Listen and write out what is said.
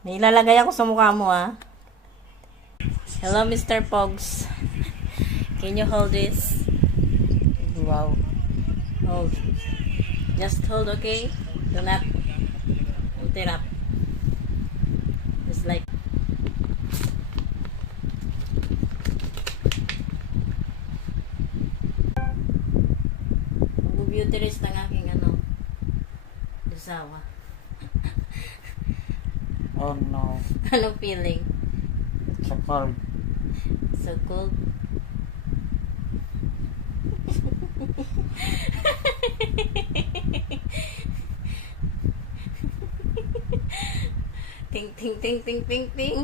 May ilalagay ako sa mukha mo, ah. Hello, Mr. Pogs. Can you hold this? Wow. Hold. Just hold, okay? Do not interrupt. Just like... Beauty rest ng aking asawa. Oh no. Anong feeling? So cold. So cold? Ting ting ting ting ting ting.